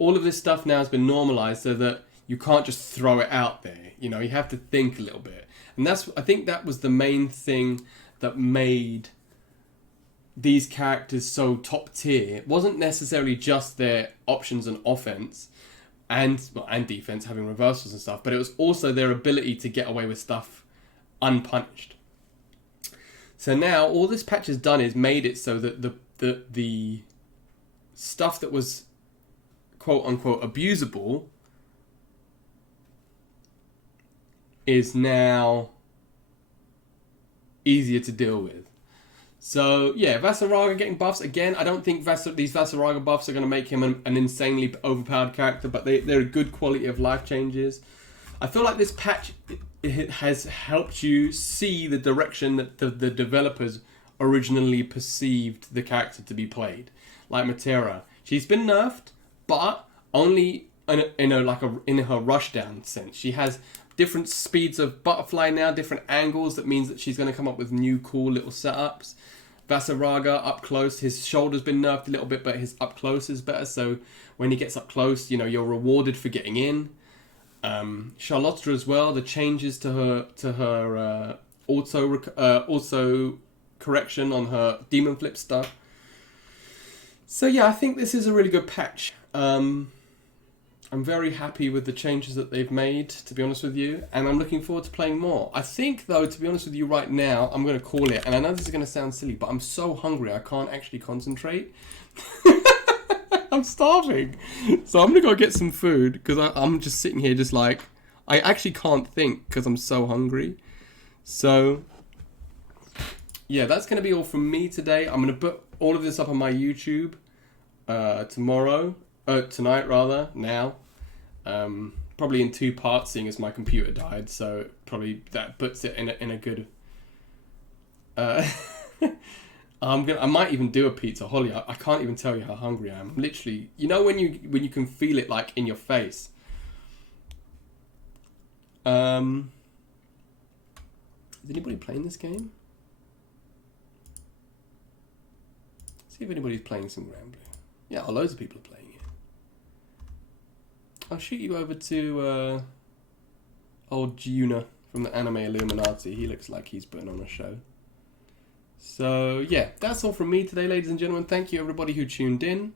All of this stuff now has been normalized so that you can't just throw it out there. You know, you have to think a little bit. And I think that was the main thing that made these characters so top tier. It wasn't necessarily just their options on offense and defense, having reversals and stuff, but it was also their ability to get away with stuff unpunished. So now all this patch has done is made it so that the stuff that was quote unquote abusable is now easier to deal with. So, yeah, Vaseraga getting buffs. Again, I don't think these Vaseraga buffs are going to make him an insanely overpowered character, but they're good quality of life changes. I feel like this patch it has helped you see the direction that the developers originally perceived the character to be played. Like Matera. She's been nerfed, but only in her rushdown sense. She has different speeds of butterfly now, different angles. That means that she's going to come up with new cool little setups. Vaseraga up close. His shoulder's been nerfed a little bit, but his up close is better. So when he gets up close, you know, you're rewarded for getting in. Charlotta as well. The changes to her auto correction on her demon flip stuff. So yeah, I think this is a really good patch. I'm very happy with the changes that they've made, to be honest with you, and I'm looking forward to playing more. I think, though, to be honest with you right now, I'm going to call it, and I know this is going to sound silly, but I'm so hungry I can't actually concentrate. I'm starving. So I'm going to go get some food, because I'm just sitting here just like, I actually can't think because I'm so hungry. So, yeah, that's going to be all from me today. I'm going to put all of this up on my YouTube tonight rather, now. Probably in 2 parts, seeing as my computer died, so probably that puts it in a good... I might even do a pizza. Holly, I can't even tell you how hungry I am. I'm literally... You know when you can feel it, like, in your face? Is anybody playing this game? See if anybody's playing some Granblue. Yeah, loads of people are playing it. I'll shoot you over to old Juna from the anime Illuminati. He looks like he's putting on a show. So, yeah, that's all from me today, ladies and gentlemen. Thank you, everybody who tuned in.